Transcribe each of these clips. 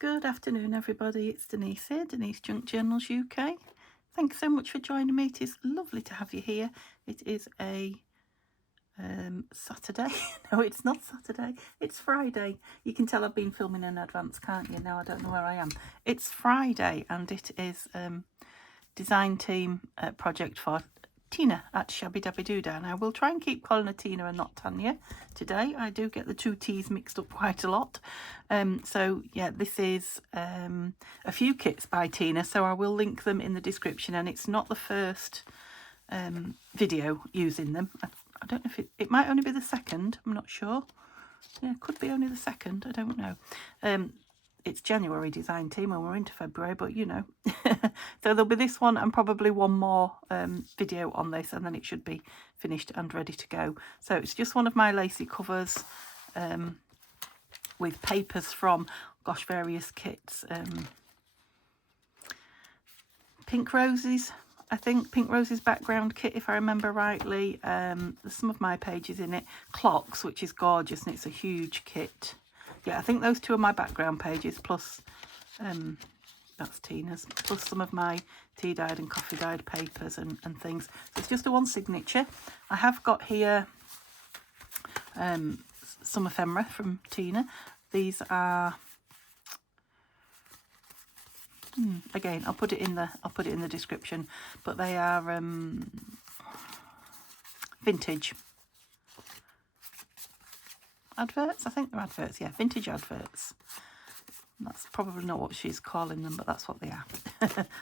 Good afternoon, everybody. It's Denise here, Denise Junk Journals UK. Thanks so much for joining me. It is lovely to have you here. It is a Saturday. No, it's not Saturday. It's Friday. You can tell I've been filming in advance, can't you? Now I don't know where I am. It's Friday, and it is design team project for Tina at Shabby Doodah. Now we'll try and keep calling her Tina and not Tanya today. I do get the two T's mixed up quite a lot. So yeah, this is a few kits by Tina, so I will link them in the description, and it's not the first video using them. I don't know if it might only be the second, I'm not sure. Yeah, it could be only the second, I don't know. It's January design team and we're into February, but you know. So there'll be this one and probably one more video on this, and then it should be finished and ready to go. So it's just one of my lacy covers with papers from, gosh, various kits. Pink Roses, I think, Pink Roses background kit, if I remember rightly. There's some of my pages in it. Clocks, which is gorgeous, and it's a huge kit. Yeah, I think those two are my background pages, plus that's Tina's, plus some of my tea dyed and coffee dyed papers and things. So it's just a one signature. I have got here some ephemera from Tina. These are again, I'll put it in the description, but they are vintage adverts. I think they're adverts, yeah, vintage adverts. That's probably not what she's calling them, but that's what they are.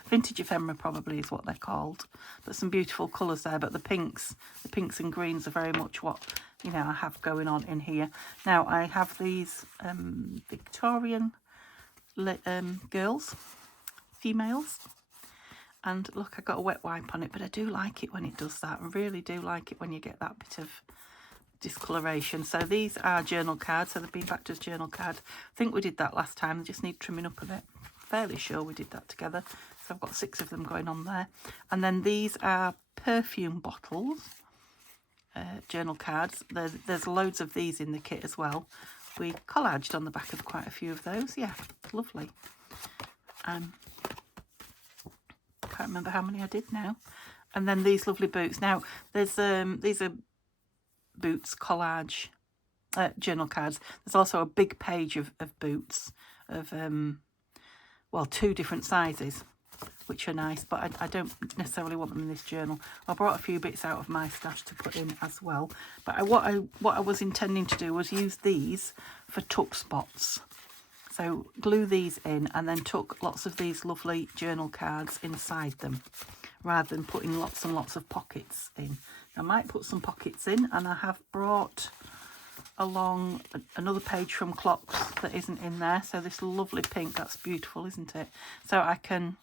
Vintage ephemera probably is what they're called. But some beautiful colours there, but the pinks and greens are very much what, you know, I have going on in here. Now I have these Victorian girls, females, and look, I got a wet wipe on it, but I do like it when it does that. I really do like it when you get that bit of discoloration. So these are journal cards, so they've been backed as journal card. I think we did that last time. They just need trimming up a bit. Fairly sure we did that together. So I've got 6 of them going on there. And then these are perfume bottles, journal cards. There's loads of these in the kit as well. We collaged on the back of quite a few of those. Yeah, lovely. Can't remember how many I did now. And then these lovely boots. Now there's these are boots collage journal cards. There's also a big page of boots of well, 2 different sizes, which are nice, but I don't necessarily want them in this journal. I brought a few bits out of my stash to put in as well, but what I was intending to do was use these for tuck spots. So glue these in and then tuck lots of these lovely journal cards inside them, rather than putting lots and lots of pockets in. I might put some pockets in, and I have brought along another page from Clocks that isn't in there. So this lovely pink, that's beautiful, isn't it? So I can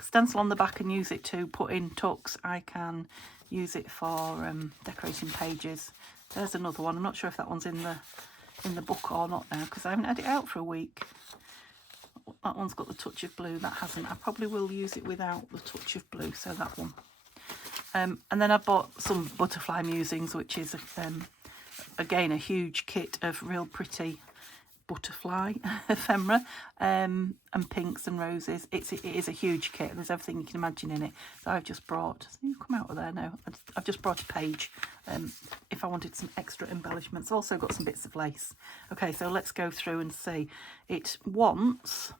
stencil on the back and use it to put in tucks. I can use it for decorating pages. There's another one. I'm not sure if that one's in the book or not now, because I haven't had it out for a week. That one's got the touch of blue, that hasn't. I probably will use it without the touch of blue, so that one. And then I bought some butterfly musings, which is again a huge kit of real pretty butterfly ephemera and pinks and roses. It is a huge kit. There's everything you can imagine in it. So I've just brought, you come out of there now, I've just brought a page if I wanted some extra embellishments. I've also got some bits of lace. Okay, so let's go through and see. It wants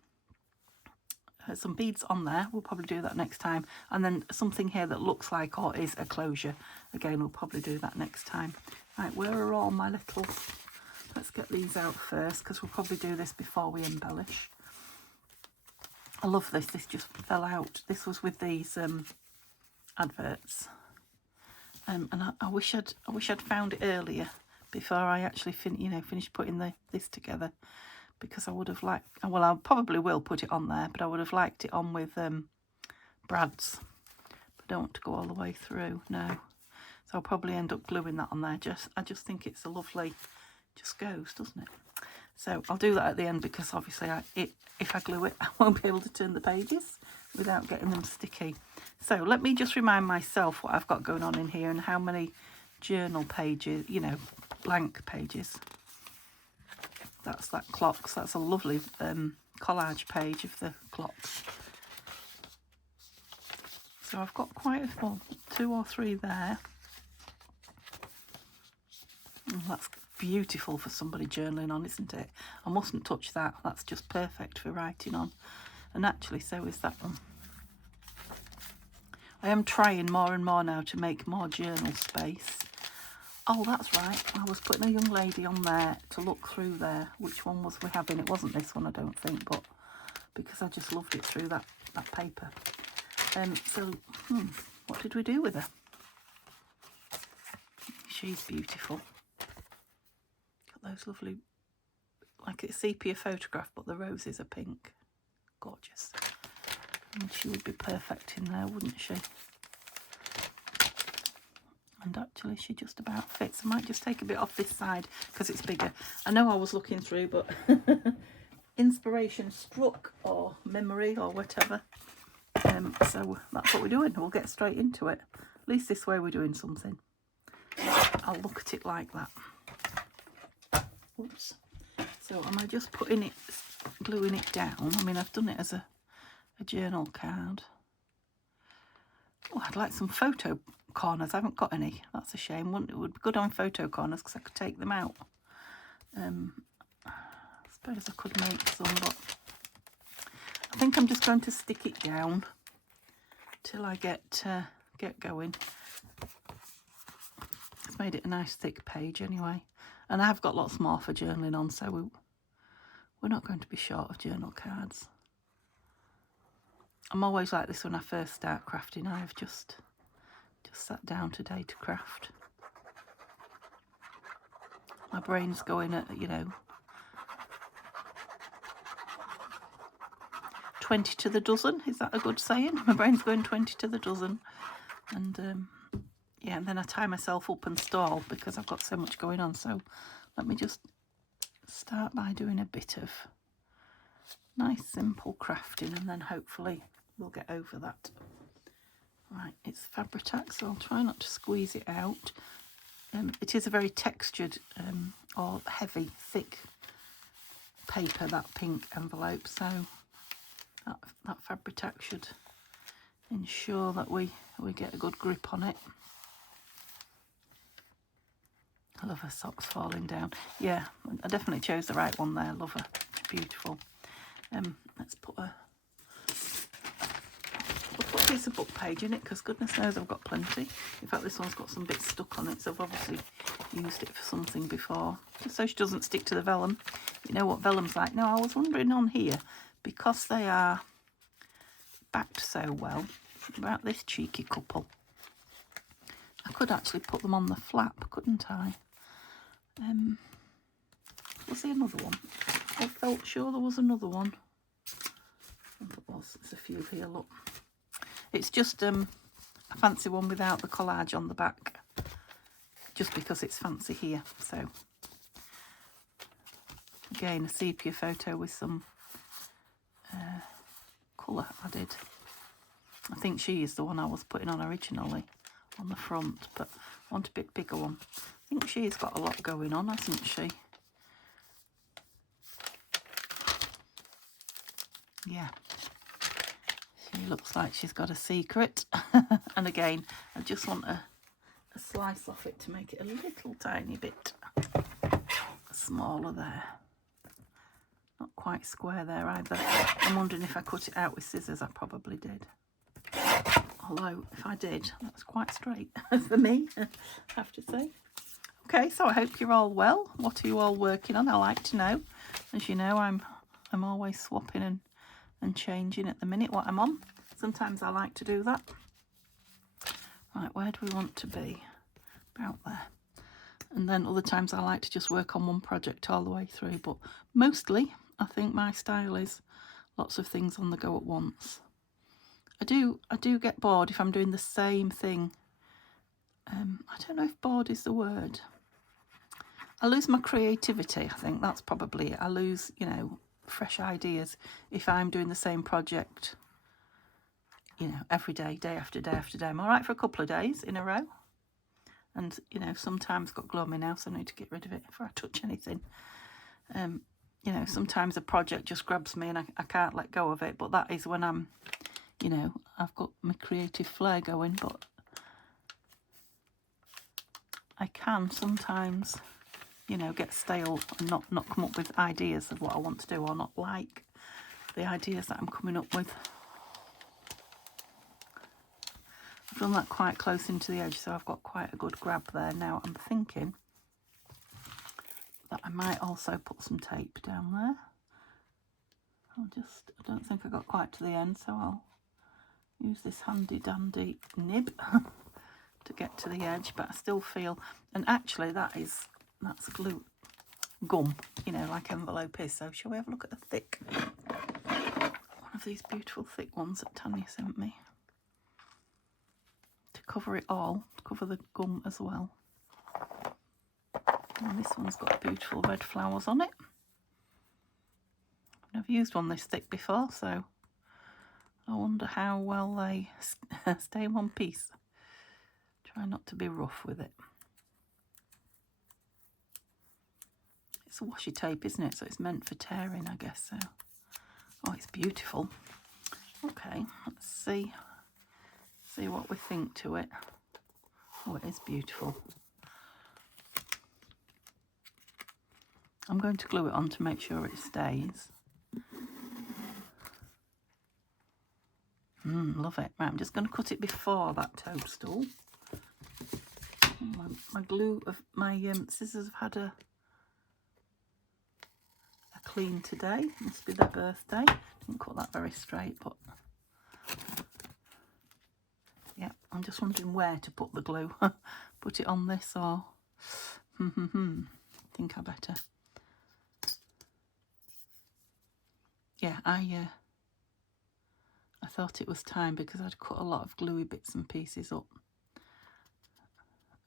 some beads on there. We'll probably do that next time. And then something here that looks like or is a closure. Again, we'll probably do that next time. Right, where are all my little... Let's get these out first, because we'll probably do this before we embellish. I love this. This just fell out. This was with these adverts. And I wish I'd found it earlier before I actually finished putting this together. Because I would have liked, well, I probably will put it on there, but I would have liked it on with Brad's. But I don't want to go all the way through, no. So I'll probably end up gluing that on there. I just think it's a lovely, just goes, doesn't it? So I'll do that at the end, because obviously if I glue it, I won't be able to turn the pages without getting them sticky. So let me just remind myself what I've got going on in here and how many journal pages, blank pages. That's that Clocks. That's a lovely collage page of the clocks. So I've got quite a full 2 or 3 there. Oh, that's beautiful for somebody journaling on, isn't it? I mustn't touch that. That's just perfect for writing on. And actually, so is that one. I am trying more and more now to make more journal space. Oh, that's right. I was putting a young lady on there to look through there. Which one was we having? It wasn't this one, I don't think, but because I just loved it through that paper. What did we do with her? She's beautiful. Got those lovely, like a sepia photograph, but the roses are pink. Gorgeous. And she would be perfect in there, wouldn't she? And actually she just about fits. I might just take a bit off this side because it's bigger. I know I was looking through, but inspiration struck, or memory, or whatever. So that's what we're doing. We'll get straight into it. At least this way we're doing something. I'll look at it like that. Oops. So am I just putting it, gluing it down? I mean, I've done it as a journal card. Oh, I'd like some photo corners. I haven't got any. That's a shame. It would be good on photo corners because I could take them out. I suppose I could make some, but I think I'm just going to stick it down till I get going. It's made it a nice thick page anyway, and I have got lots more for journaling on, so we're not going to be short of journal cards. I'm always like this when I first start crafting. I've just sat down today to craft. My brain's going at, 20 to the dozen. Is that a good saying? My brain's going 20 to the dozen. And yeah, and then I tie myself up and stall because I've got so much going on. So let me just start by doing a bit of nice simple crafting, and then hopefully we'll get over that. Right, it's Fabri-Tac, so I'll try not to squeeze it out. It is a very textured or heavy, thick paper, that pink envelope, so that Fabri-Tac should ensure that we get a good grip on it. I love her socks falling down. Yeah, I definitely chose the right one there. Love her. It's beautiful. Let's put a piece of book page in it, because goodness knows I've got plenty. In fact, this one's got some bits stuck on it, so I've obviously used it for something before, just so she doesn't stick to the vellum. You know what vellum's like. Now, I was wondering on here, because they are backed so well, about this cheeky couple, I could actually put them on the flap, couldn't I? Was there another one? I felt sure there was another one. I think it was. There's a few here, look. It's just a fancy one without the collage on the back, just because it's fancy here. So again, a sepia photo with some colour added. I think she is the one I was putting on originally on the front, but I want a bit bigger one. I think she's got a lot going on, hasn't she? Yeah. She looks like she's got a secret. And again, I just want a slice off it to make it a little tiny bit smaller there. Not quite square there either. I'm wondering if I cut it out with scissors. I probably did. Although, if I did, that's quite straight for me, I have to say. Okay, so I hope you're all well. What are you all working on? I like to know. As you know, I'm always swapping and changing at the minute what I'm on. Sometimes I like to do that. Right, where do we want to be? About there. And then other times I like to just work on one project all the way through. But mostly, I think my style is lots of things on the go at once. I do get bored if I'm doing the same thing. I don't know if bored is the word. I lose my creativity, I think that's probably it. I lose, fresh ideas if I'm doing the same project, every day, day after day after day. I'm all right for a couple of days in a row. And, sometimes got glue on my nails, so I need to get rid of it before I touch anything. you know, sometimes a project just grabs me and I can't let go of it, but that is when I'm, you know, I've got my creative flair going, but I can sometimes, you know, get stale and not come up with ideas of what I want to do, or not like the ideas that I'm coming up with. I've done that quite close into the edge, so I've got quite a good grab there. Now I'm thinking that I might also put some tape down there. I don't think I got quite to the end, so I'll use this handy dandy nib to get to the edge, but I still feel, and actually that's glue gum, you know, like envelope is. So shall we have a look at the thick one of these beautiful thick ones that Tanya sent me to cover it all, to cover the gum as well. And this one's got beautiful red flowers on it. I've never used one this thick before, so I wonder how well they stay in one piece. Try not to be rough with it. It's a washi tape, isn't it? So it's meant for tearing, I guess. So, oh, it's beautiful. Okay, let's see what we think to it. Oh, it is beautiful. I'm going to glue it on to make sure it stays. Love it. Right, I'm just going to cut it before that toadstool. My glue of my scissors have had a clean today. Must be their birthday. Didn't cut that very straight, but yeah, I'm just wondering where to put the glue. Put it on this or think I better. Yeah, I thought it was time because I'd cut a lot of gluey bits and pieces up.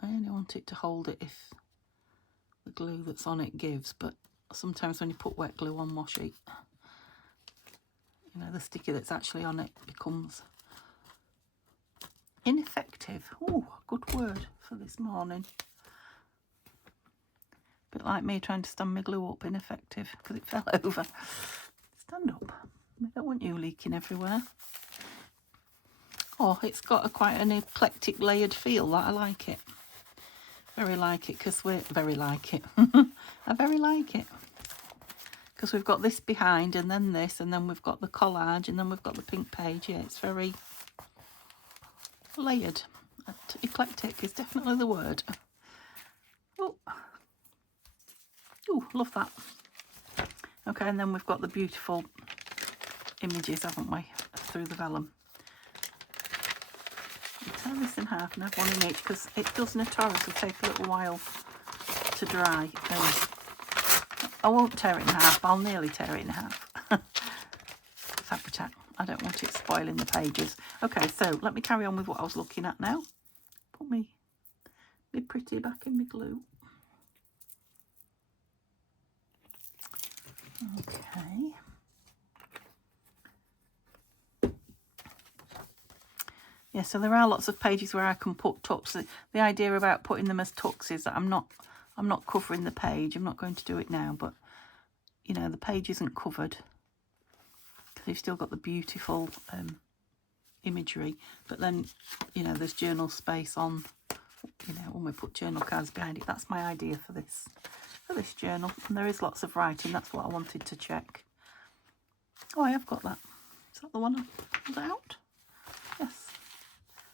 I only want it to hold it if the glue that's on it gives, but sometimes when you put wet glue on washi, you know, the sticky that's actually on it becomes ineffective. Oh, good word for this morning. A bit like me trying to stand my glue up, ineffective, because it fell over. Stand up. I don't want you leaking everywhere. Oh, it's got quite an eclectic layered feel. That I like it. Very like it, because we're very like it. I very like it. Because we've got this behind and then this, and then we've got the collage, and then we've got the pink page. Yeah, it's very layered. Eclectic is definitely the word. Oh, love that. Okay, and then we've got the beautiful images, haven't we, through the vellum. I'll tear this in half and have one in each, because it does notoriously take a little while to dry. I won't tear it in half, I'll nearly tear it in half. Habitat. I don't want it spoiling the pages. Okay, so let me carry on with what I was looking at now. Put me pretty back in my glue. Okay. Yeah, so there are lots of pages where I can put tucks. The idea about putting them as tucks is that I'm not covering the page. I'm not going to do it now, but you know, the page isn't covered because you've still got the beautiful imagery. But then, you know, there's journal space on, you know, when we put journal cards behind it. That's my idea for this journal. And there is lots of writing. That's what I wanted to check. Oh, I have got that. Is that the one I pulled out? Yes.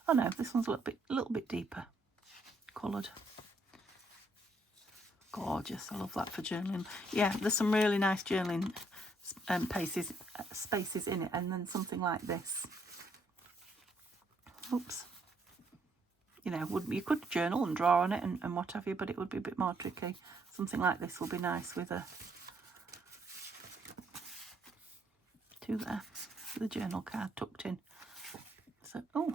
Oh no, this one's a little bit deeper coloured. Gorgeous. I love that for journaling. Yeah, there's some really nice journaling spaces in it, and then something like this. Oops. You know, you could journal and draw on it and what have you, but it would be a bit more tricky. Something like this will be nice with the journal card tucked in. So, oh,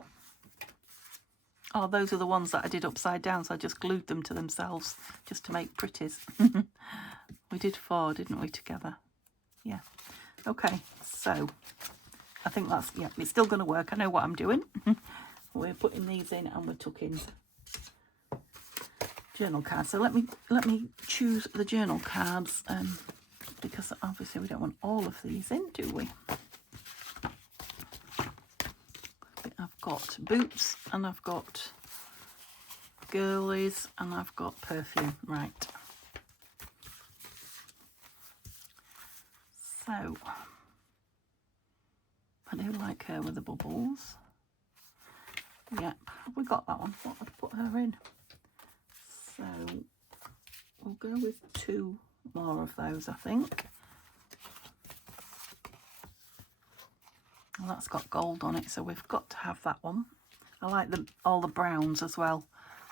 those are the ones that I did upside down, so I just glued them to themselves just to make pretties. We did 4, didn't we, together? Yeah. Okay, so I think that's, yeah, it's still going to work. I know what I'm doing. We're putting these in and we're tucking journal cards. So let me choose the journal cards because obviously we don't want all of these in, do we? I've got boots and I've got girlies and I've got perfume. Right. So, I do like her with the bubbles. Yep, have we got that one? What would put her in? So, we'll go with 2 more of those, I think. Well, that's got gold on it, so we've got to have that one. I like all the browns as well.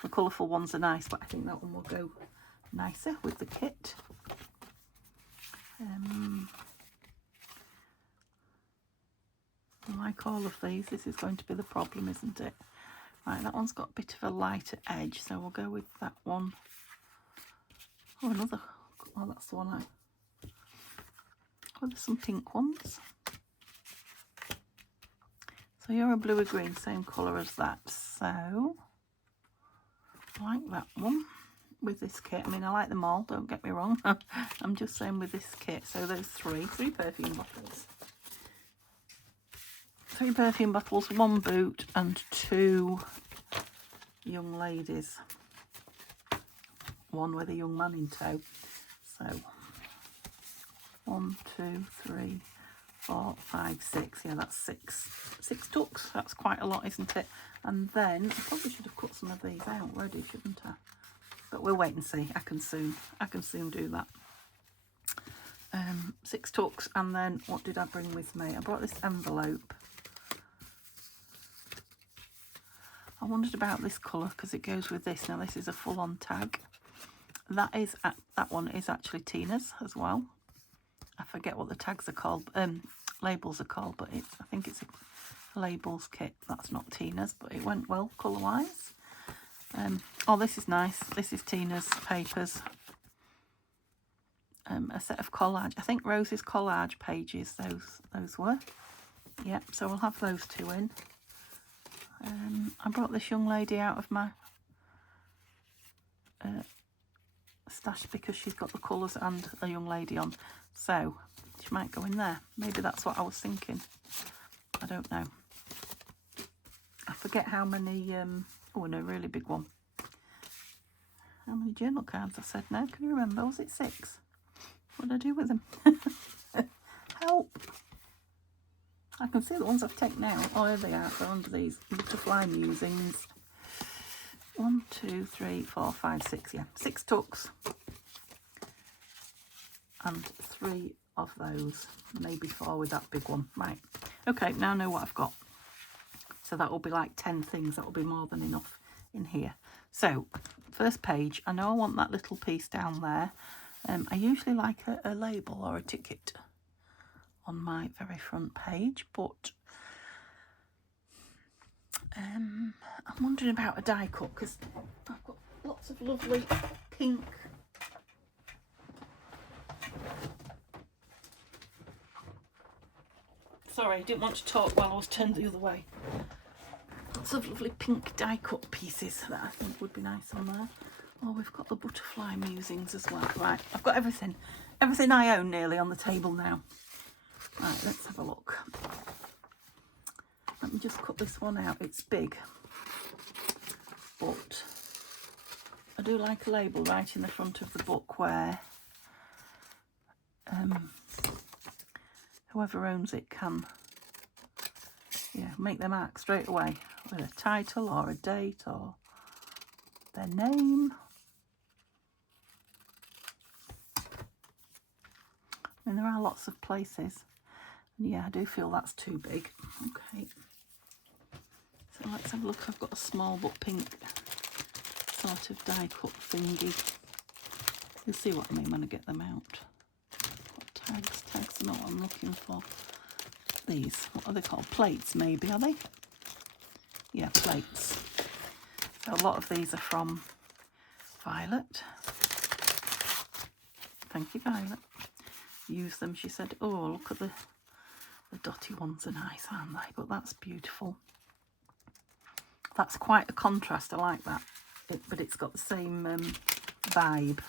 The colourful ones are nice, but I think that one will go nicer with the kit. I like all of these. This is going to be the problem, isn't it? Right, that one's got a bit of a lighter edge, so we'll go with that one. Oh, another. Oh, that's the one oh, there's some pink ones. So you're a bluey green, same colour as that. So I like that one with this kit. I mean, I like them all, don't get me wrong. I'm just saying with this kit. So those three perfume bottles. 3 perfume bottles, 1 boot and 2 young ladies. 1 with a young man in tow. So 1, 2, 3, 4, 5, 6. Yeah, that's 6 tucks. That's quite a lot, isn't it? And then I probably should have cut some of these out ready, shouldn't I? But we'll wait and see. I can soon do that. 6 tucks, and then what did I bring with me? I brought this envelope. I wondered about this colour because it goes with this. Now this is a full-on tag. That one is actually Tina's as well. I forget what the tags are called, labels are called, but I think it's a labels kit. That's not Tina's, but it went well colour-wise. Oh, this is nice. This is Tina's papers. A set of collage. I think Rose's collage pages. Those were. Yep. So we'll have those 2 in. I brought this young lady out of my stash because she's got the colours and a young lady on, so she might go in there. Maybe that's what I was thinking. I don't know. I forget how many oh, no, really big one. How many journal cards I said now? Can you remember? Was it 6? What did I do with them? Help! I can see the ones I've taken out. Oh, here they are. They're under these butterfly musings. 1, 2, 3, 4, 5, 6. Yeah, 6 tucks. And 3 of those. Maybe 4 with that big one. Right. Okay, now I know what I've got. So that will be like 10 things. That will be more than enough in here. So, first page. I know I want that little piece down there. I usually like a label or a ticket on my very front page, but I'm wondering about a die cut because I've got lots of lovely pink sorry, I didn't want to talk while I was turned the other way. Lots of lovely pink die cut pieces that I think would be nice on there. Oh, we've got the butterfly musings as well. Right, I've got everything I own nearly on the table now. Right, let's have a look. Let me just cut this one out. It's big, but I do like a label right in the front of the book where whoever owns it can, yeah, make their mark straight away with a title or a date or their name. I mean, there are lots of places. Yeah, I do feel that's too big. Okay. So let's have a look. I've got a small but pink sort of die cut thingy. You'll see what I mean when I get them out. Tags are not what I'm looking for. These, what are they called? Plates maybe, are they? Yeah, plates. So a lot of these are from Violet. Thank you, Violet. Use them, she said. Oh, look at the dotty ones are nice, aren't they? But that's beautiful. That's quite a contrast. I like that. But it's got the same vibe.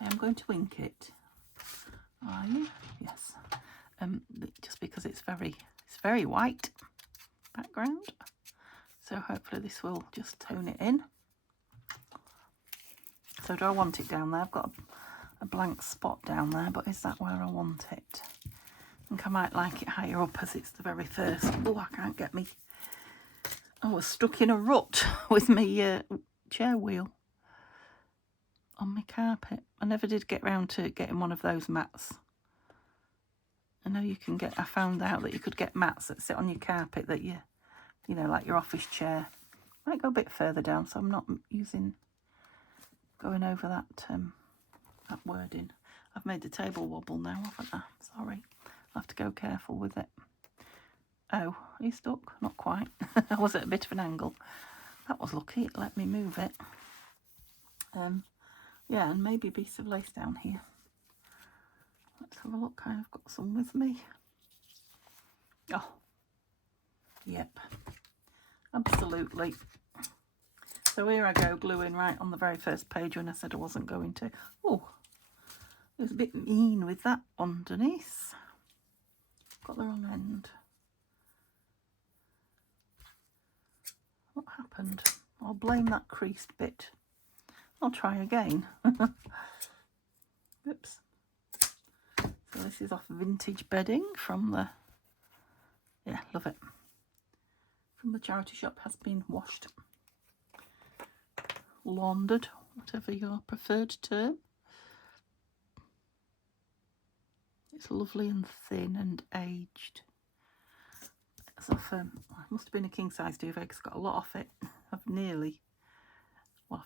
I am going to ink it. Are you? Yes. Just because it's very white background. So hopefully this will just tone it in. So do I want it down there? I've got a blank spot down there, but is that where I want it? I think I might like it higher up as it's the very first. Oh, I can't get me. I was stuck in a rut with my chair wheel on my carpet. I never did get round to getting one of those mats. I know you can get, I found out that you could get mats that sit on your carpet that you know, like your office chair. Might go a bit further down, so I'm not going over that wording. I've made the table wobble now, haven't I? Sorry. I'll have to go careful with it. Oh, are you stuck? Not quite. I was at a bit of an angle. That was lucky. It let me move it. Yeah, and maybe a piece of lace down here. Let's have a look. I've got some with me. Oh, yep. Absolutely. So here I go, gluing right on the very first page when I said I wasn't going to. Oh, it was a bit mean with that underneath. Got the wrong end. What happened? I'll blame that creased bit. I'll try again. Oops. So this is off Vintage Bedding from the, yeah, love it. From the charity shop, has been washed. Laundered, whatever your preferred term. It's lovely and thin and aged. It's off, it must have been a king size duvet because I've got a lot off it. I've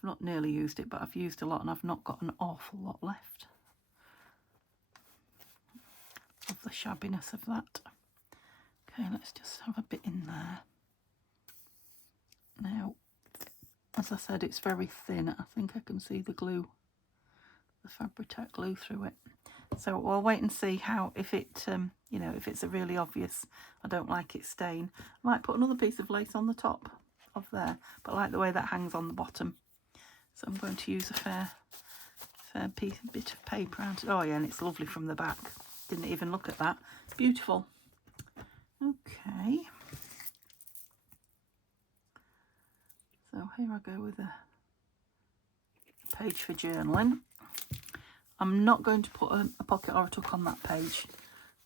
not nearly used it, but I've used a lot and I've not got an awful lot left. Love the shabbiness of that. Okay, let's just have a bit in there. Now, as I said, it's very thin. I think I can see the glue, the Fabri-Tac glue through it. So we'll wait and see how, if it, you know, if it's a really obvious, I don't like it stain. I might put another piece of lace on the top of there, but I like the way that hangs on the bottom. So I'm going to use a fair bit of paper out. Oh yeah, and it's lovely from the back. Didn't even look at that. Beautiful. Okay. So here I go with a page for journaling. I'm not going to put a pocket or a tuck on that page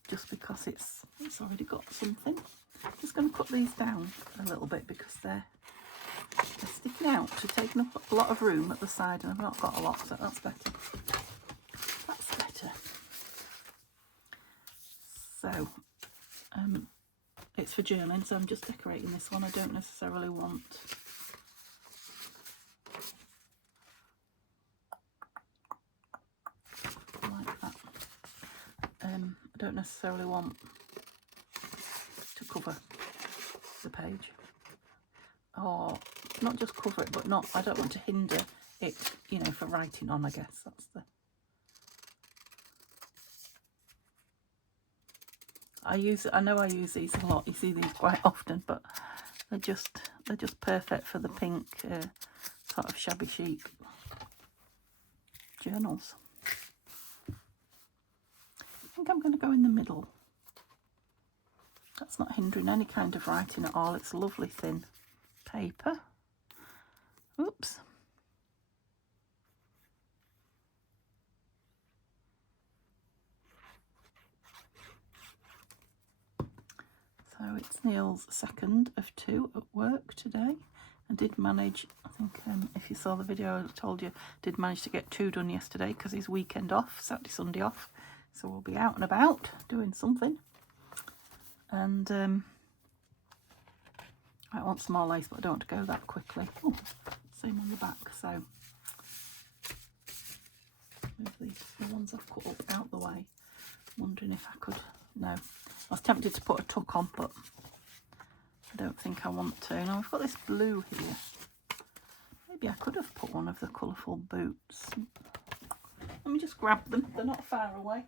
just because it's already got something. Just going to cut these down a little bit because they're sticking out to taking up a lot of room at the side, and I've not got a lot, so that's better. That's better. So it's for journaling, so I'm just decorating this one. I don't necessarily want like that. I don't necessarily want to cover the page, or not just cover it, but not, I don't want to hinder it, you know, for writing on, I guess. That's the, I know I use these a lot. You see these quite often, but they're just perfect for the pink sort of shabby chic journals. I think I'm going to go in the middle. That's not hindering any kind of writing at all. It's lovely thin paper. Oops. So it's Neil's second of 2 at work today. I did manage, I think if you saw the video I told you, did manage to get 2 done yesterday because he's weekend off, Saturday, Sunday off. So we'll be out and about doing something. And I want some more lace, but I don't want to go that quickly. Oh, same on the back. So move these the ones I've cut up out the way. I'm wondering if I could. No, I was tempted to put a tuck on, but I don't think I want to. Now we've got this blue here. Maybe I could have put one of the colourful boots. Let me just grab them. They're not far away.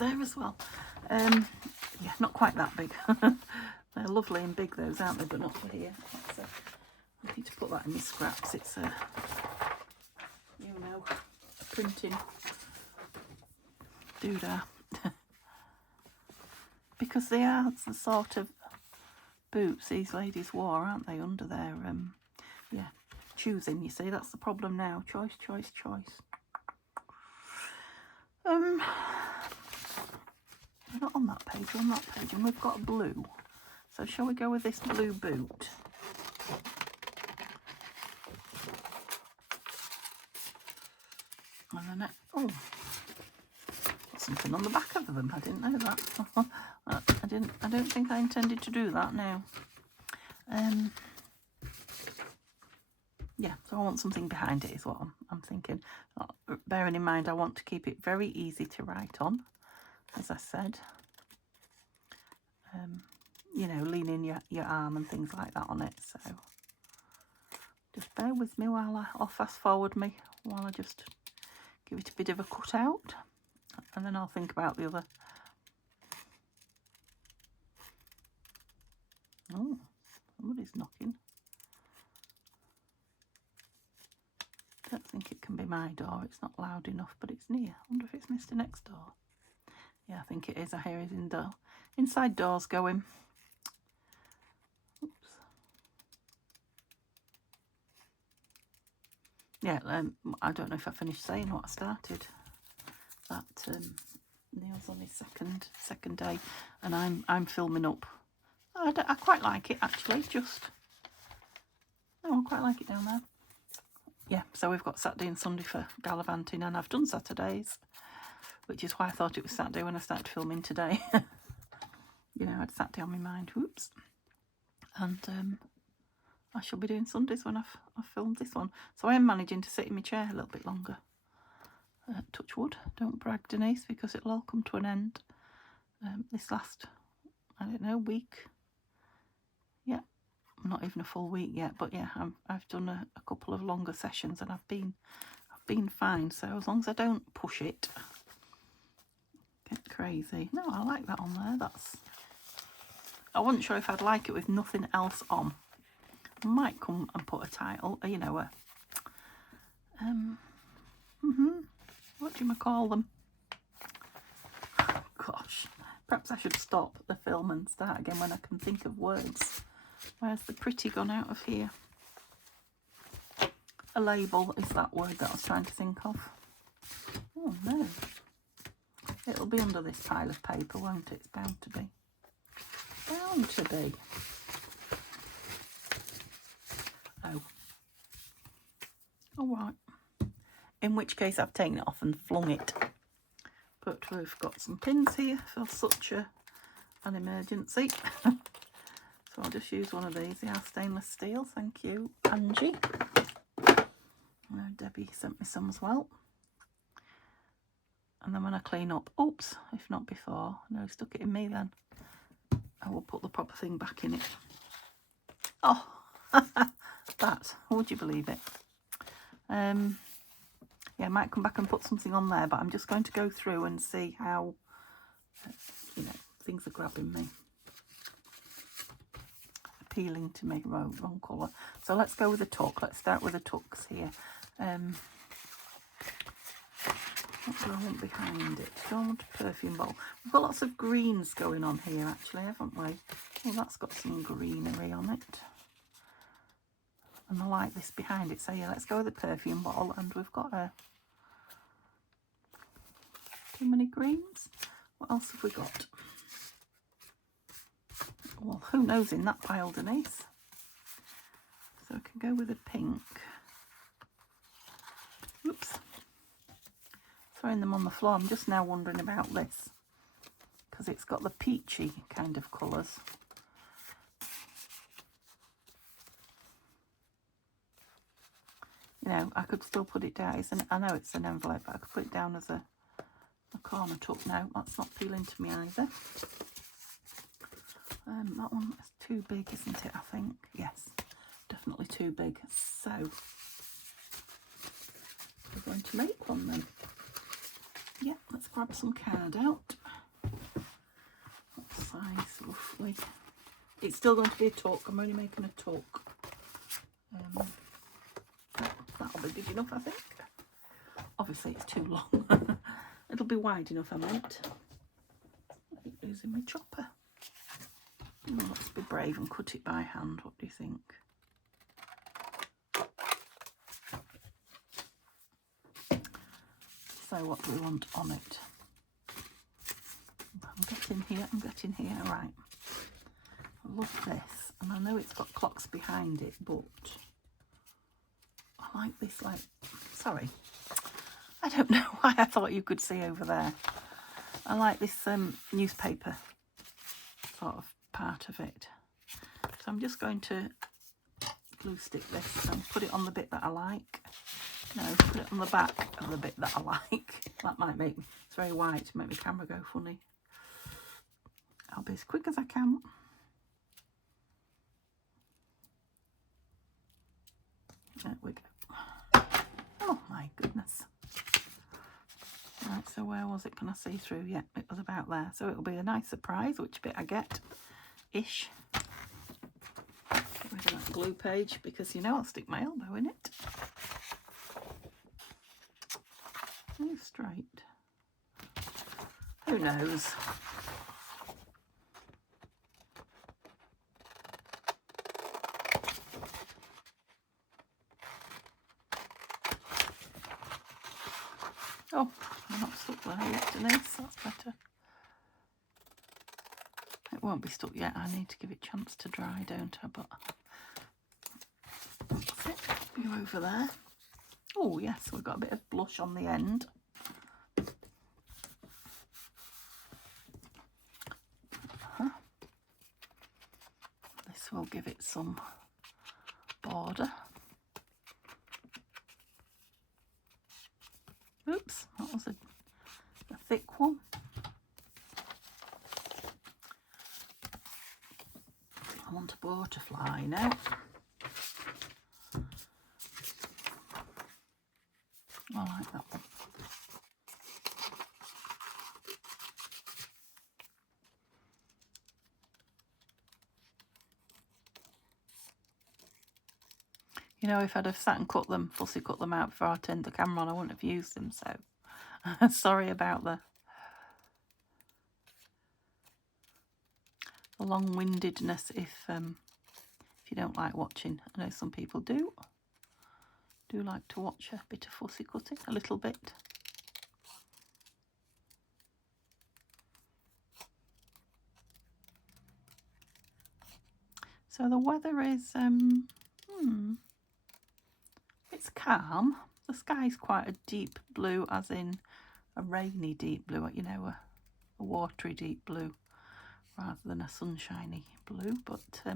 there as well. Yeah, not quite that big. They're lovely and big those, aren't they? But not for here. I need to put that in my scraps. It's a, you know, a printing doodah. Because they are the sort of boots these ladies wore, aren't they, under their, yeah, choosing, you see. That's the problem now. Choice, choice, choice. We're not on that page, we're on that page, and we've got blue. So shall we go with this blue boot? And then, oh, got something on the back of them. I didn't know that. I don't think I intended to do that now. Yeah, so I want something behind it is what I'm thinking. Bearing in mind I want to keep it very easy to write on, as I said. You know, leaning your arm and things like that on it. So just bear with me while I'll fast forward me while I just give it a bit of a cut out, and then I'll think about the other. Oh, somebody's knocking. Don't think it can be my door. It's not loud enough, but it's near. I wonder if it's Mr. Next Door. Yeah, I think it is. I hear his inside doors going. Oops. Yeah, I don't know if I finished saying what I started. That Neil's on his second day, and I'm filming up. I quite like it actually. I quite like it down there. Yeah, so we've got Saturday and Sunday for gallivanting, and I've done Saturdays, which is why I thought it was Saturday when I started filming today. You know, I had Saturday on my mind, whoops. And I shall be doing Sundays when I've filmed this one. So I am managing to sit in my chair a little bit longer. Touch wood, don't brag, Denise, because it'll all come to an end. This last, I don't know, week. Yeah. Not even a full week yet, but yeah, I've done a couple of longer sessions and I've been fine. So as long as I don't push it, get crazy. No, I like that on there. I wasn't sure if I'd like it with nothing else on. I might come and put a title, you know, what do you call them? Gosh, perhaps I should stop the film and start again when I can think of words. Where's the pretty gone out of here? A label is that word that I was trying to think of. Oh no. It'll be under this pile of paper, won't it? It's bound to be. Bound to be. Oh. Alright. In which case I've taken it off and flung it. But we've got some pins here for such an emergency. So I'll just use one of these. They are stainless steel. Thank you, Angie. Debbie sent me some as well. And then when I clean up, oops, if not before, no, stuck it in me then. I will put the proper thing back in it. Oh, that, would you believe it? Yeah, I might come back and put something on there, but I'm just going to go through and see how, you know, things are grabbing me. Appealing to me. Wrong colour. So let's go with the tuck. Let's start with the tucks here. What do I want behind it? Do I want a perfume bottle? We've got lots of greens going on here actually, haven't we? Oh, that's got some greenery on it. And I like this behind it. So yeah, let's go with the perfume bottle. And we've got too many greens. What else have we got? Well, who knows in that pile, Denise? So I can go with a pink. Oops. Throwing them on the floor. I'm just now wondering about this, because it's got the peachy kind of colours. You know, I could still put it down. I know it's an envelope, but I could put it down as a corner tuck. No, that's not peeling to me either. That one is too big, isn't it, I think? Yes, definitely too big. So, we're going to make one then. Yeah, let's grab some card out. nice, roughly. It's still going to be a tuck. I'm only making a tuck. That'll be big enough, I think. Obviously, it's too long. It'll be wide enough, I meant. I keep losing my chopper. Oh, let's be brave and cut it by hand. What do you think? So what do we want on it? I'm getting here, right. I love this, and I know it's got clocks behind it, but I like this, like, sorry. I don't know why I thought you could see over there. I like this newspaper sort of part of it. So I'm just going to glue stick this and put it on the bit that I like. No, put it on the back of the bit that I like. That might make me, it's very white to make my camera go funny. I'll be as quick as I can. There we go. Oh my goodness. Right, so where was it? Can I see through? Yeah, it was about there. So it'll be a nice surprise which bit I get. Ish. Get rid of that glue page because you know I'll stick my elbow in it. Oh, straight. Who knows? Oh, I'm not stuck there yet, Denise. That's better. It won't be stuck yet. I need to give it a chance to dry, don't I? But that's it. You over there. Oh, yes, we've got a bit of blush on the end. This will give it some border. Oops, that was a thick one. I want a butterfly now. I like that one. You know, if I'd have sat and fussy cut them out before I turned the camera on, I wouldn't have used them, so sorry about the long-windedness if you don't like watching. I know some people do like to watch a bit of fussy cutting, a little bit. So the weather is it's calm. The sky's quite a deep blue, as in a rainy deep blue, you know, a watery deep blue rather than a sunshiny blue. But I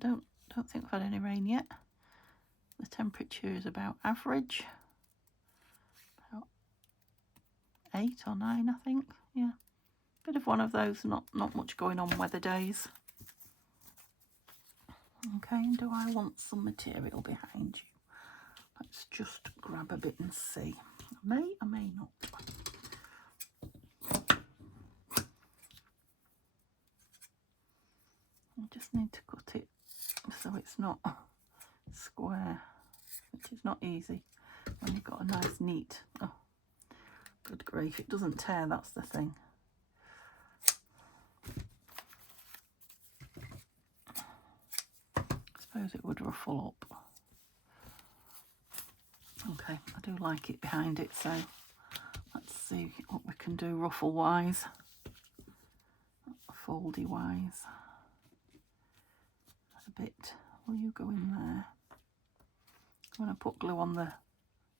don't think we've had any rain yet. The temperature is about average, about 8 or 9, I think. Yeah, bit of one of those not much going on weather days. Okay, and do I want some material behind you? Let's just grab a bit and see. I may not. I just need to cut it so it's not square, which is not easy when you've got a nice neat, oh good grief, it doesn't tear, that's the thing. I suppose it would ruffle up. Okay, I do like it behind it, so let's see what we can do ruffle wise, foldy wise. A bit, will you go in there? When I put glue on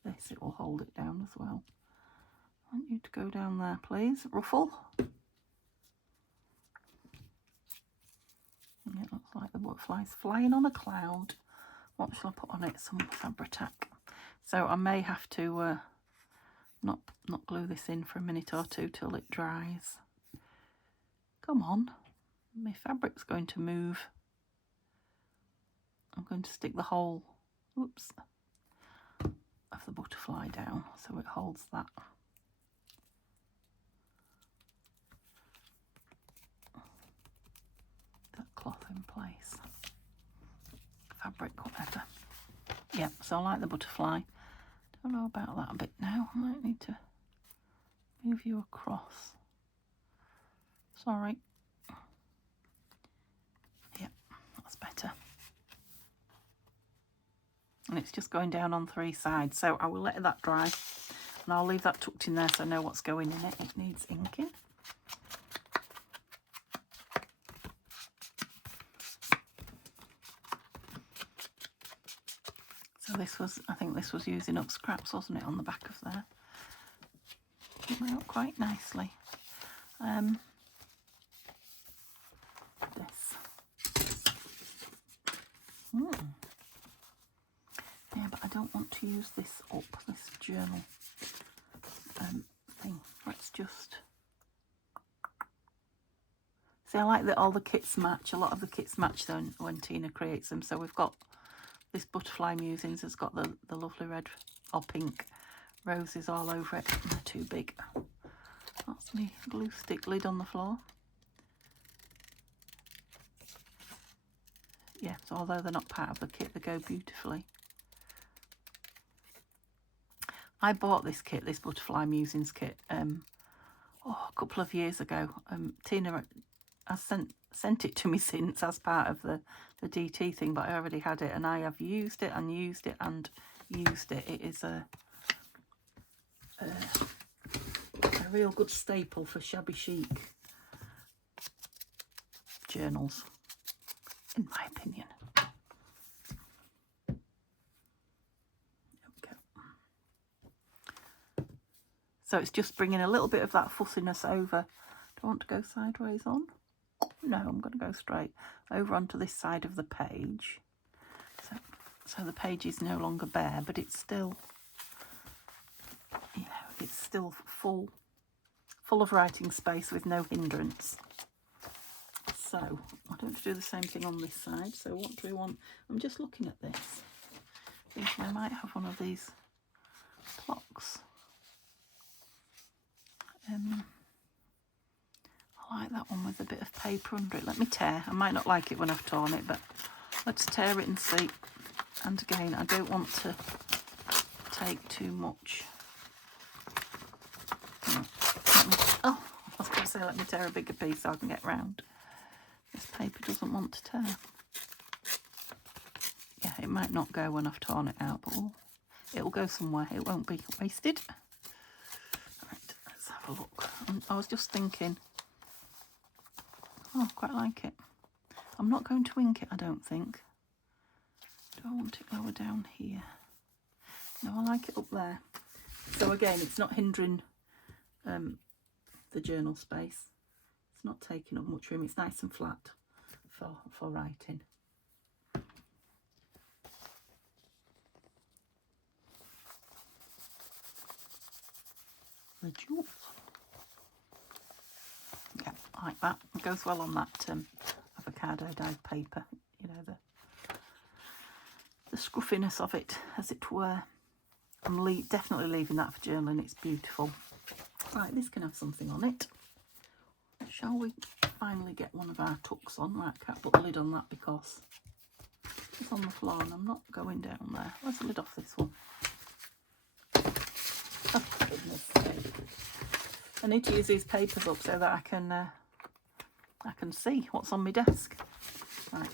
this, it will hold it down as well. I want you to go down there, please. Ruffle. And it looks like the butterfly's flying on a cloud. What shall I put on it? Some Fabri-Tac. So I may have to not glue this in for a minute or two till it dries. Come on, my fabric's going to move. I'm going to stick the whole, oops, of the butterfly down so it holds that. cloth in place. Fabric, whatever. Yeah, so I like the butterfly. Don't know about that bit now. I might need to move you across. Sorry. Yep, that's better. And it's just going down on 3 sides, so I will let that dry and I'll leave that tucked in there so I know what's going in it. It needs inking. So this was, I think this was using up scraps, wasn't it, on the back of there. Came out quite nicely. Yeah, but I don't want to use this up, this journal thing. Let's just... See, I like that all the kits match. A lot of the kits match then when Tina creates them. So we've got this Butterfly Musings. It's got the lovely red or pink roses all over it. They're too big. That's my glue stick lid on the floor. Yeah, so although they're not part of the kit, they go beautifully. I bought this kit, this Butterfly Musings kit, a couple of years ago. Tina has sent it to me since as part of the DT thing, but I already had it and I have used it and used it and used it. It is a real good staple for shabby chic journals, in my opinion. Okay. So it's just bringing a little bit of that fussiness over. Do I want to go sideways on? No, I'm going to go straight over onto this side of the page. So the page is no longer bare, but it's still, you know, it's still full of writing space with no hindrance. So I don't do the same thing on this side. So what do we want? I'm just looking at this, thinking I might have one of these blocks. I like that one with a bit of paper under it. Let me tear. I might not like it when I've torn it, but let's tear it and see. And again, I don't want to take too much. Oh, I was going to say let me tear a bigger piece so I can get round. This paper doesn't want to tear. Yeah, it might not go when I've torn it out, but it'll go somewhere. It won't be wasted. Right, let's have a look. I was just thinking, oh, I quite like it. I'm not going to ink it, I don't think. Do I want it lower down here? No, I like it up there. So again, it's not hindering the journal space. It's not taking up much room. It's nice and flat for writing. The jewels. Yeah, I like that. It goes well on that avocado dyed paper. You know, the scruffiness of it, as it were. I'm definitely leaving that for journaling. It's beautiful. Right, this can have something on it. Shall we finally get one of our tucks on? Right, can't put the lid on that because it's on the floor and I'm not going down there. Where's the lid off this one? Oh, goodness sake. I need to use these papers up so that I can see what's on my desk. Right,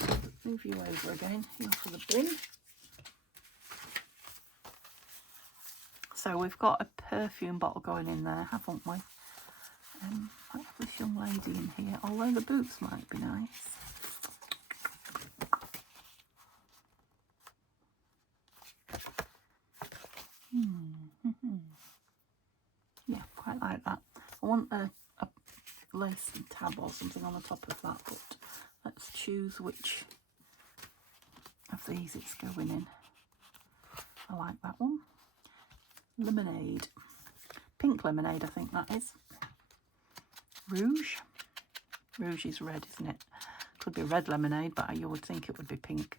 move you over again. You're for the bin. So we've got a perfume bottle going in there, haven't we? I have this young lady in here, although the boots might be nice. Yeah, quite like that. I want a lace tab or something on the top of that, but let's choose which of these it's going in. I like that one. Lemonade. Pink lemonade, I think that is. Rouge. Rouge is red, isn't it? Could be red lemonade, but you would think it would be pink.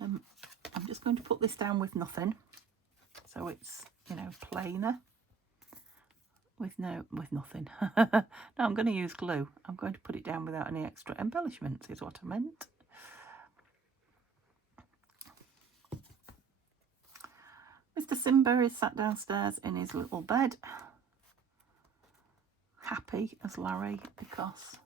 I'm just going to put this down with nothing. So it's, you know, plainer. with nothing. No, I'm going to use glue. I'm going to put it down without any extra embellishments is what I meant. Mr. Simba is sat downstairs in his little bed, happy as Larry, because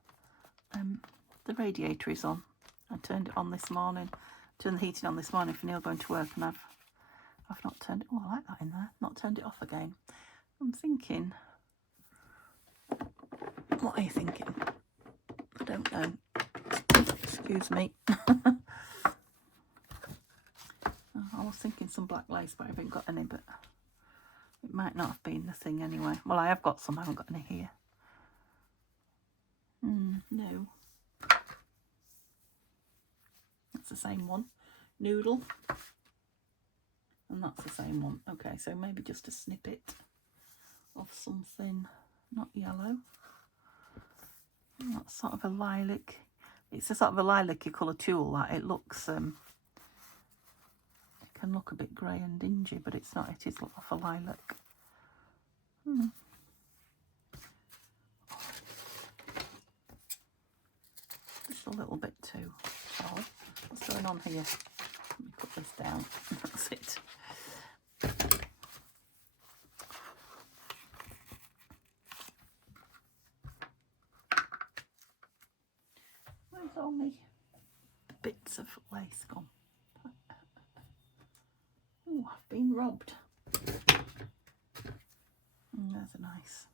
the radiator is on. I turned it on this morning, turned the heating on this morning for Neil going to work, and I've not turned it. Oh, I like that in there. Not turned it off again. I'm thinking. What are you thinking? I don't know. Excuse me. I was thinking some black lace, but I haven't got any, but it might not have been the thing anyway. Well, I have got some, I haven't got any here. No. That's the same one. Noodle. And that's the same one. Okay, so maybe just a snippet of something, not yellow. That's sort of a lilac. It's a sort of a lilac-y colour tulle. That it looks, it can look a bit grey and dingy, but it's not. It is off a lilac. Just a little bit too. Oh, what's going on here? Let me put this down. That's it. Where's all my bits of lace gone? Oh, I've been robbed. There's a nice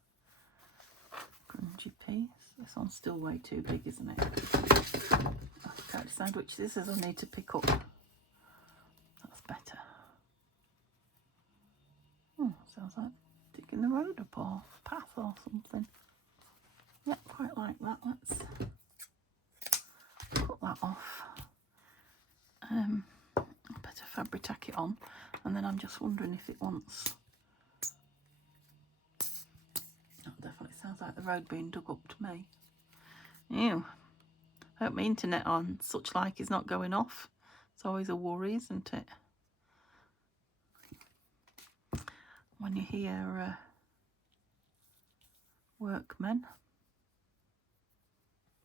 grungy piece. This one's still way too big, isn't it? I can't decide which scissors I need to pick up. That's better. Sounds like digging the road up or path or something. Yep, quite like that. Let's cut that off. Better fabric tack it on, and then I'm just wondering if it wants. That definitely sounds like the road being dug up to me. Ew. I hope my internet on such like is not going off. It's always a worry, isn't it? When you hear workmen.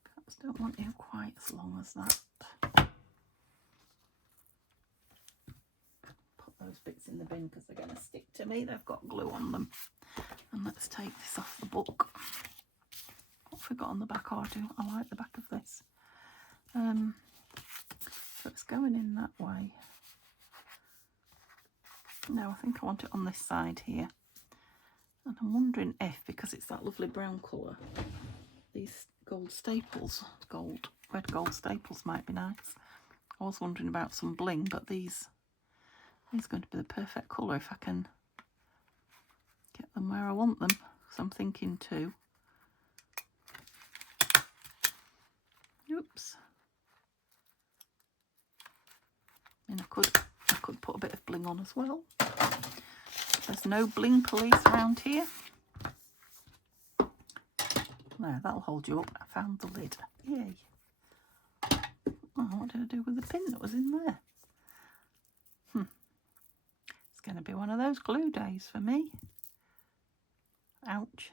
Perhaps don't want you quite as long as that. Put those bits in the bin because they're going to stick to me. They've got glue on them. And let's take this off the book. What have we got on the back? Oh, I like the back of this. So it's going in that way. No, I think I want it on this side here. And I'm wondering if, because it's that lovely brown colour, these gold staples, red gold staples might be nice. I was wondering about some bling, but these are going to be the perfect colour if I can get them where I want them. So I'm thinking too. Oops. And I could put a bit of bling on as well. There's no bling police around here. There, that'll hold you up. I found the lid. Yay. Oh, what did I do with the pin that was in there? It's going to be one of those glue days for me. Ouch.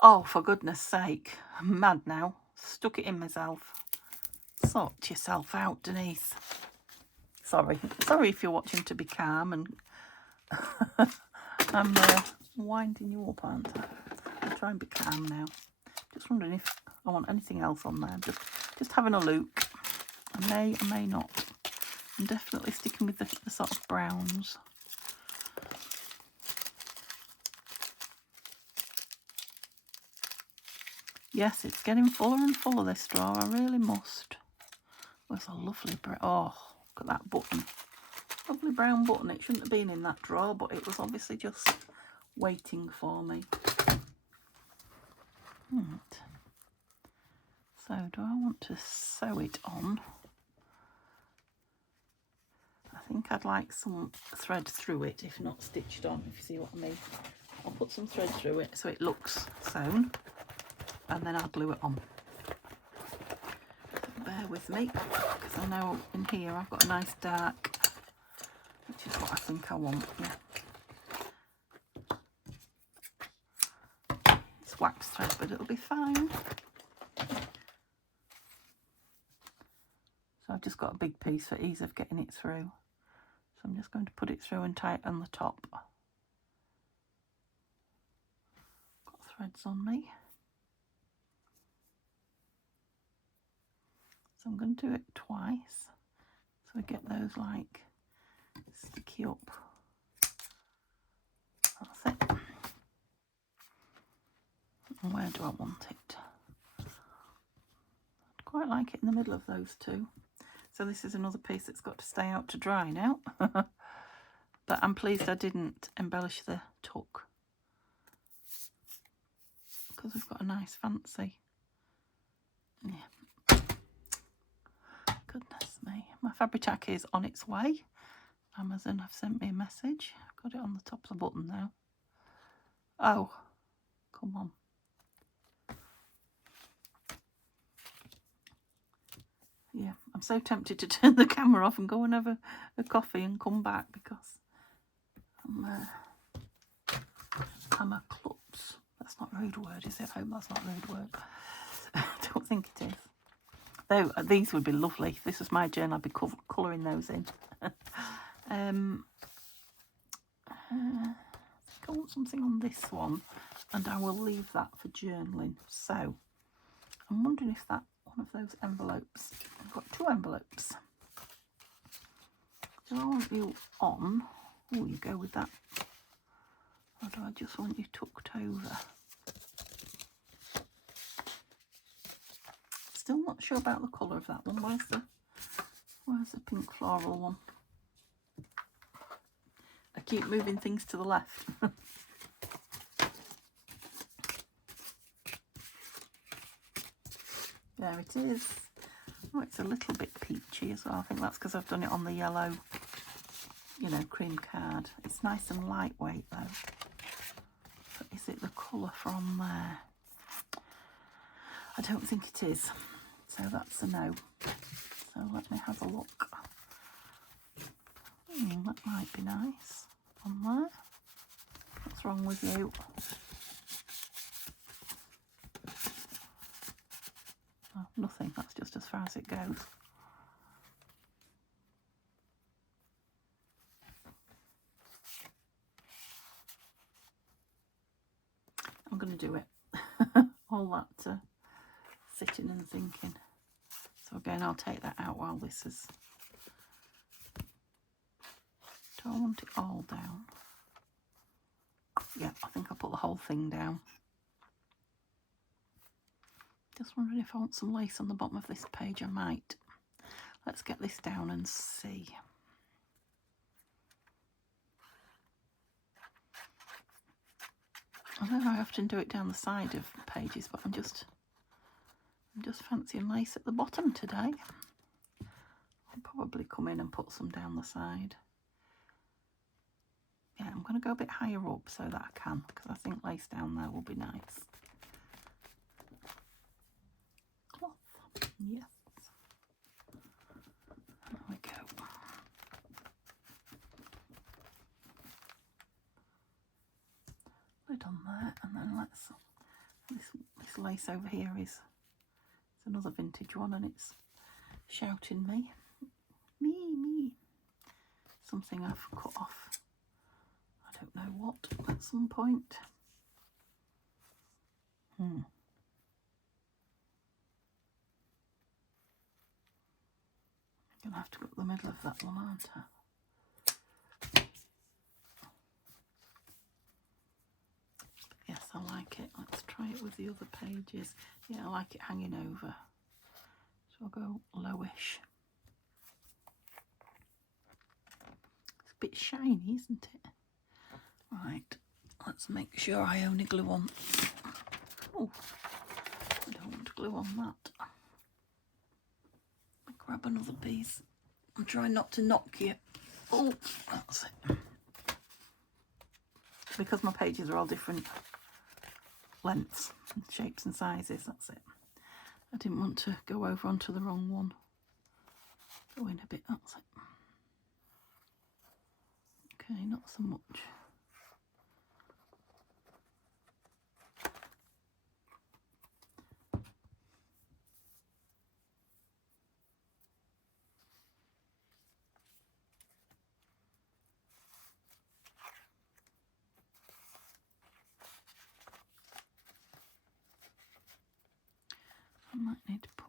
Oh, for goodness sake. I'm mad now. Stuck it in myself. Sort yourself out, Denise. Sorry if you're watching to be calm, and I'm winding you up, aren't I? I'll try and be calm now. Just wondering if I want anything else on there. Just having a look. I may not. I'm definitely sticking with the sort of browns. Yes, it's getting fuller and fuller, this straw. I really must. Oh, it's a lovely brown. Oh, look at that button. Lovely brown button. It shouldn't have been in that drawer, but it was obviously just waiting for me. Right. So, do I want to sew it on? I think I'd like some thread through it, if not stitched on, if you see what I mean. I'll put some thread through it so it looks sewn, and then I'll glue it on. Bear with me, because I know in here I've got a nice dark, which is what I think I want. Yeah. it's wax thread, but it'll be fine. So I've just got a big piece for ease of getting it through. So I'm just going to put it through and tie it on the top. Got threads on me. So I'm going to do it twice. So we get those like sticky up. That's it. And where do I want it? I'd quite like it in the middle of those two. So this is another piece that's got to stay out to dry now. But I'm pleased I didn't embellish the tuck, because we've got a nice fancy. Yeah. Goodness me. My Fabri-Tac is on its way. Amazon have sent me a message. I've got it on the top of the button now. Oh, come on. Yeah, I'm so tempted to turn the camera off and go and have a coffee and come back, because I'm a klutz. That's not a rude word, is it? I hope that's not a rude word. I don't think it is. Though these would be lovely. If this was my journal, I'd be colouring those in. I think I want something on this one, and I will leave that for journaling. So I'm wondering if that one of those envelopes, I've got two envelopes. Do I want you on? Oh, you go with that. Or do I just want you tucked over? Still not sure about the colour of that one. Where's the pink floral one? I keep moving things to the left. There it is. Oh, it's a little bit peachy as well. I think that's because I've done it on the yellow, you know, cream card. It's nice and lightweight though. But is it the colour from there? I don't think it is. So that's a no. So let me have a look. That might be nice on there. What's wrong with you? Oh, nothing. That's just as far as it goes. I'm going to do it. All that sitting and thinking. So again, I'll take that out while this is... Do I want it all down? Yeah, I think I'll put the whole thing down. Just wondering if I want some lace on the bottom of this page. I might. Let's get this down and see. I know I often do it down the side of pages, but I'm just fancying lace at the bottom today. I'll probably come in and put some down the side. Yeah, I'm going to go a bit higher up so that I can, because I think lace down there will be nice. Cloth, yes. There we go. Lid on there, and then let's... This lace over here is... It's another vintage one, and it's shouting me. Me. Something I've cut off. I don't know what, at some point. I'm going to have to go to the middle of that one, aren't I? Yes, I like it. Let's try it with the other pages. Yeah, I like it hanging over. So I'll go lowish. It's a bit shiny, isn't it? Right, let's make sure I only glue on. Oh, I don't want to glue on that. I'll grab another piece. I'm trying not to knock you. Oh, that's it. Because my pages are all different lengths, and shapes and sizes, that's it. I didn't want to go over onto the wrong one. Go in a bit, that's it. Okay, not so much.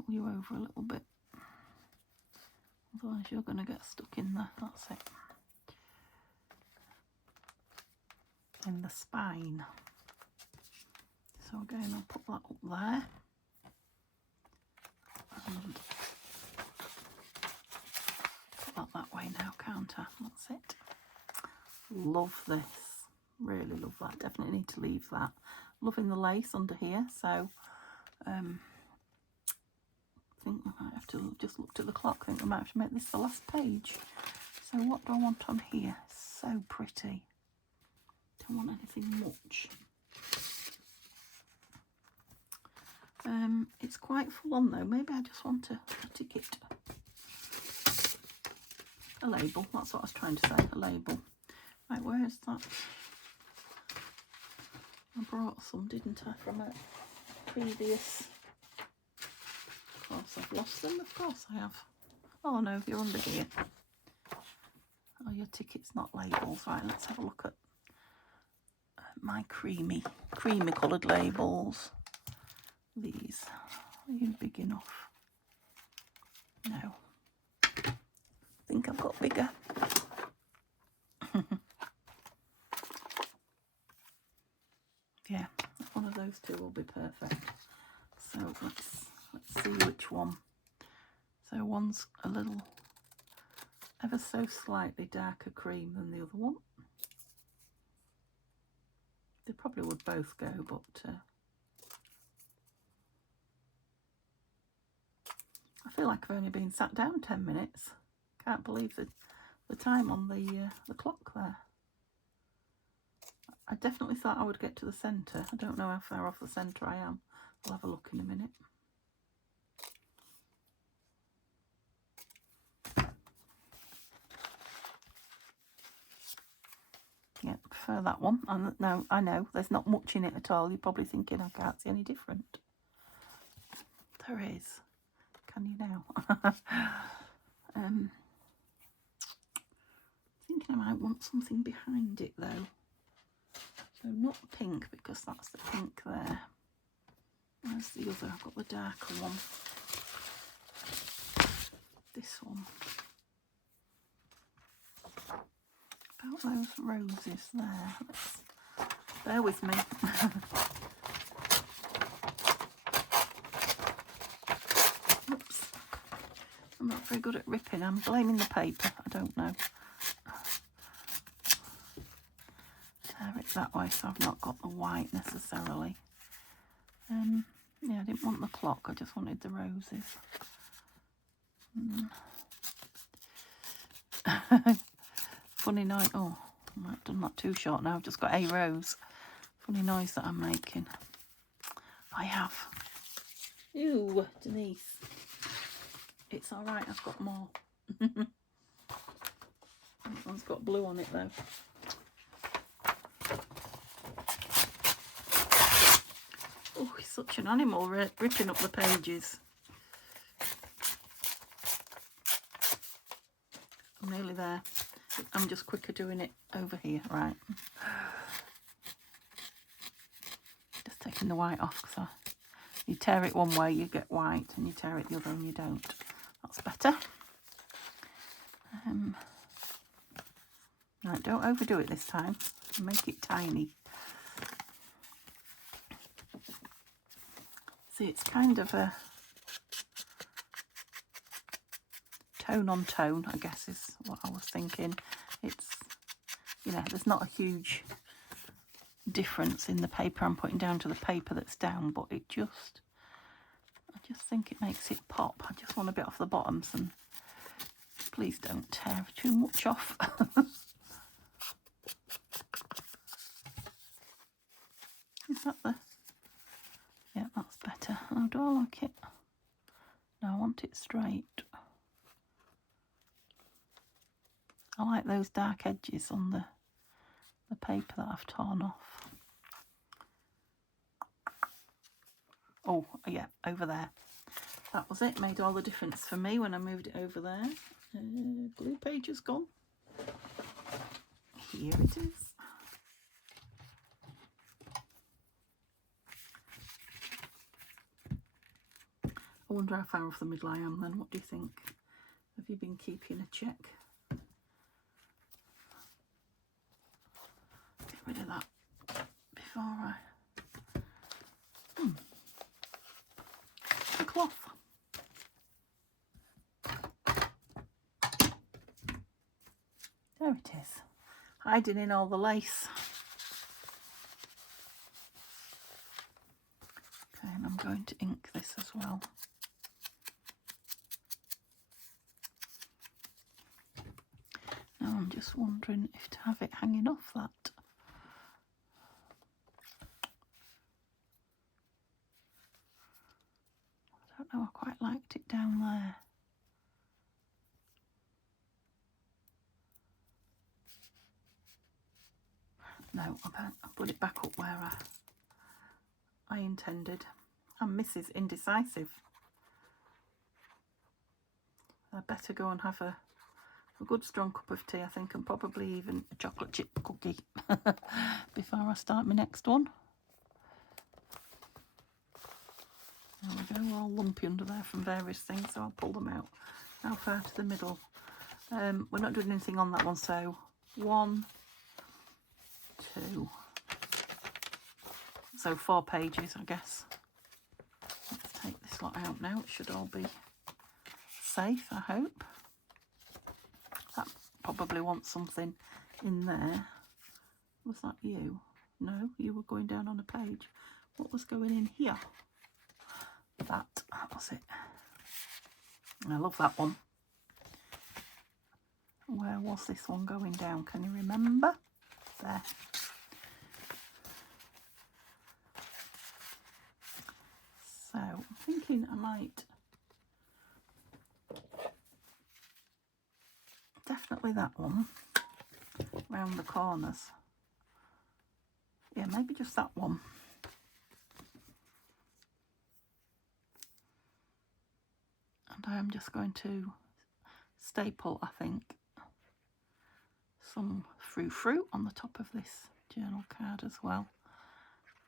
you over a little bit. Otherwise you're going to get stuck in there. That's it. In the spine. So again, I'll put that up there. And put that way now, can't I? That's it. Love this. Really love that. Definitely need to leave that. Loving the lace under here. So I think we might have to just look at the clock. I think we might have to make this the last page. So what do I want on here? So pretty. Don't want anything much. It's quite full on though. Maybe I just want a ticket. A label. That's what I was trying to say. A label. Right, where is that? I brought some, didn't I, from a previous... Of course, I've lost them. Of course I have. Oh no, you're under here. Oh, your ticket's not labels. Right, let's have a look at my creamy coloured labels. These. Are you big enough? No. I think I've got bigger. Yeah, one of those two will be perfect. So let's see which one. So one's a little ever so slightly darker cream than the other one. They probably would both go, but I feel like I've only been sat down 10 minutes. Can't believe the time on the clock there. I definitely thought I would get to the centre. I don't know how far off the centre I am. I'll have a look in a minute. Yeah, I prefer that one. And no, I know there's not much in it at all. You're probably thinking I can't see any different. There is. Can you now? Thinking I might want something behind it though. So not pink, because that's the pink there. Where's the other? I've got the darker one. This one. About those roses there. Bear with me. Oops. I'm not very good at ripping. I'm blaming the paper. I don't know. Tear it that way so I've not got the white necessarily. Yeah, I didn't want the clock. I just wanted the roses. Funny noise. Oh, I might have done that too short now. I've just got a rose. Funny noise that I'm making. I have. Ew, Denise. It's alright, I've got more. That one's got blue on it though. Oh, he's such an animal, ripping up the pages. I'm nearly there. I'm just quicker doing it over here, right? Just taking the white off, because you tear it one way, you get white, and you tear it the other and you don't. That's better. Right, don't overdo it this time. Make it tiny. See, it's kind of a tone on tone, I guess is what I was thinking. It's, you know, there's not a huge difference in the paper I'm putting down to the paper that's down, but I just think it makes it pop. I just want a bit off the bottoms, and please don't tear too much off. Is that the... Yeah, that's better. Oh, do I like it? No, I want it straight. I like those dark edges on the paper that I've torn off. Oh, yeah, over there. That was it. Made all the difference for me when I moved it over there. Glue page is gone. Here it is. I wonder how far off the middle I am then. What do you think? Have you been keeping a check? Get rid of that before I... The cloth. There it is, hiding in all the lace. Okay, and I'm going to ink this as well. Now I'm just wondering if to have it hanging off that. I don't know, I quite liked it down there. No, I'll put it back up where I intended. I'm Mrs. Indecisive. I'd better go and have a good strong cup of tea, I think, and probably even a chocolate chip cookie before I start my next one. There we go, we're all lumpy under there from various things, so I'll pull them out. How far to the middle? We're not doing anything on that one, so 1, 2, so 4 pages, I guess. Let's take this lot out now. It should all be safe, I hope. That probably wants something in there. Was that you? No, you were going down on a page. What was going in here? That was it. I love that one. Where was this one going down? Can you remember? There. So I'm thinking I might definitely that one round the corners. Yeah, maybe just that one. And I am just going to staple, I think, some fruit on the top of this journal card as well,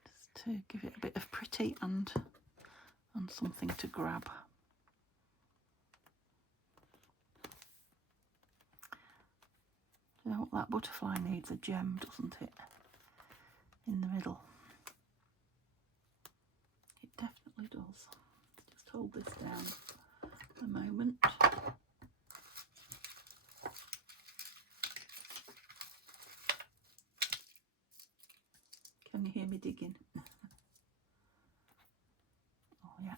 just to give it a bit of pretty and something to grab. You know what, that butterfly needs a gem, doesn't it, in the middle? It definitely does. Just hold this down a moment. Can you hear me digging? Oh yeah,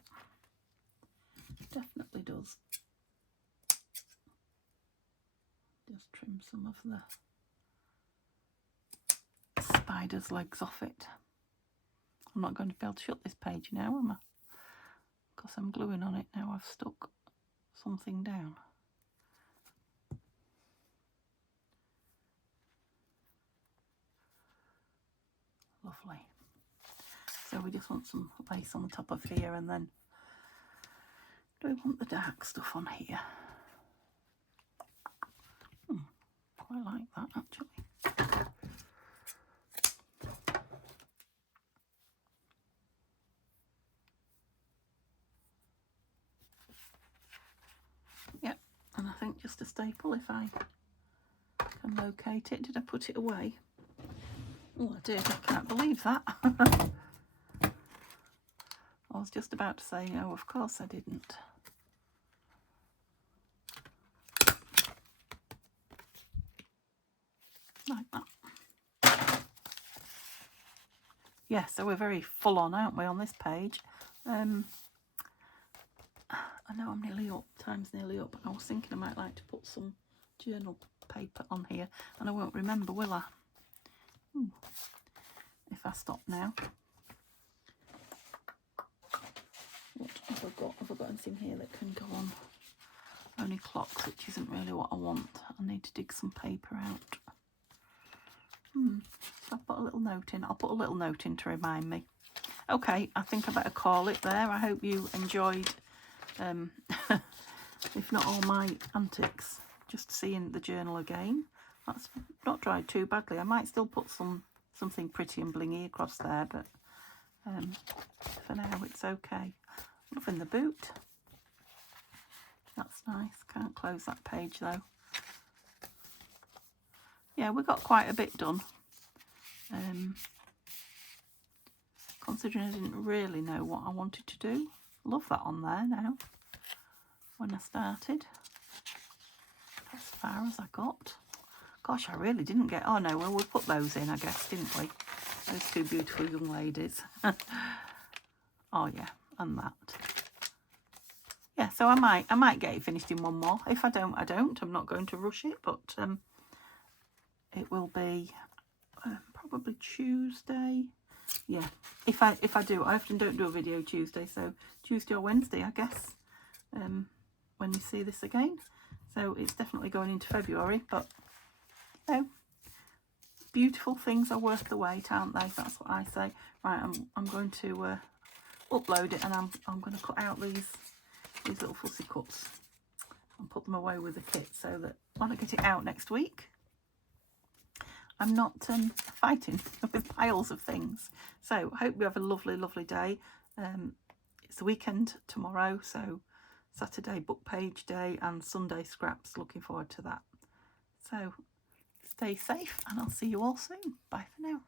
definitely does. Just trim some of the spider's legs off it. I'm not going to be able to shut this page now, am I? Because I'm gluing on it now. I've stuck something down. Lovely. So we just want some lace on the top of here, and then do we want the dark stuff on here? Quite like that actually. Yep, and I think just a staple if I can locate it. Did I put it away? Oh, I did. I can't believe that. I was just about to say, no, of course I didn't. Like that. Yeah, so we're very full on, aren't we, on this page? I know I'm nearly up, time's nearly up. I was thinking I might like to put some journal paper on here, and I won't remember, will I? If I stop now. What have I got? Have I got anything here that can go on? Only clocks, which isn't really what I want. I need to dig some paper out. So I'll put a little note in. I'll put a little note in to remind me. Okay, I think I better call it there. I hope you enjoyed, if not all my antics, just seeing the journal again. That's not dried too badly. I might still put something pretty and blingy across there, but for now it's okay. Loving the boot. That's nice. Can't close that page though. Yeah, we got quite a bit done. Considering I didn't really know what I wanted to do. Love that on there now. When I started. As far as I got. Gosh, I really didn't get... Oh no, well we put those in, I guess, didn't we? Those two beautiful young ladies. Oh yeah, and that. Yeah, so I might get it finished in one more. If I don't, I don't. I'm not going to rush it, but it will be probably Tuesday. Yeah, if I do, I often don't do a video Tuesday, so Tuesday or Wednesday, I guess, when you see this again. So it's definitely going into February, but you know, beautiful things are worth the wait, aren't they? That's what I say. Right, I'm going to upload it, and I'm going to cut out these little fussy cuts and put them away with the kit, so that when I get it out next week, I'm not fighting with piles of things. So I hope you have a lovely, lovely day. It's the weekend tomorrow, so Saturday book page day and Sunday scraps. Looking forward to that. So stay safe, and I'll see you all soon. Bye for now.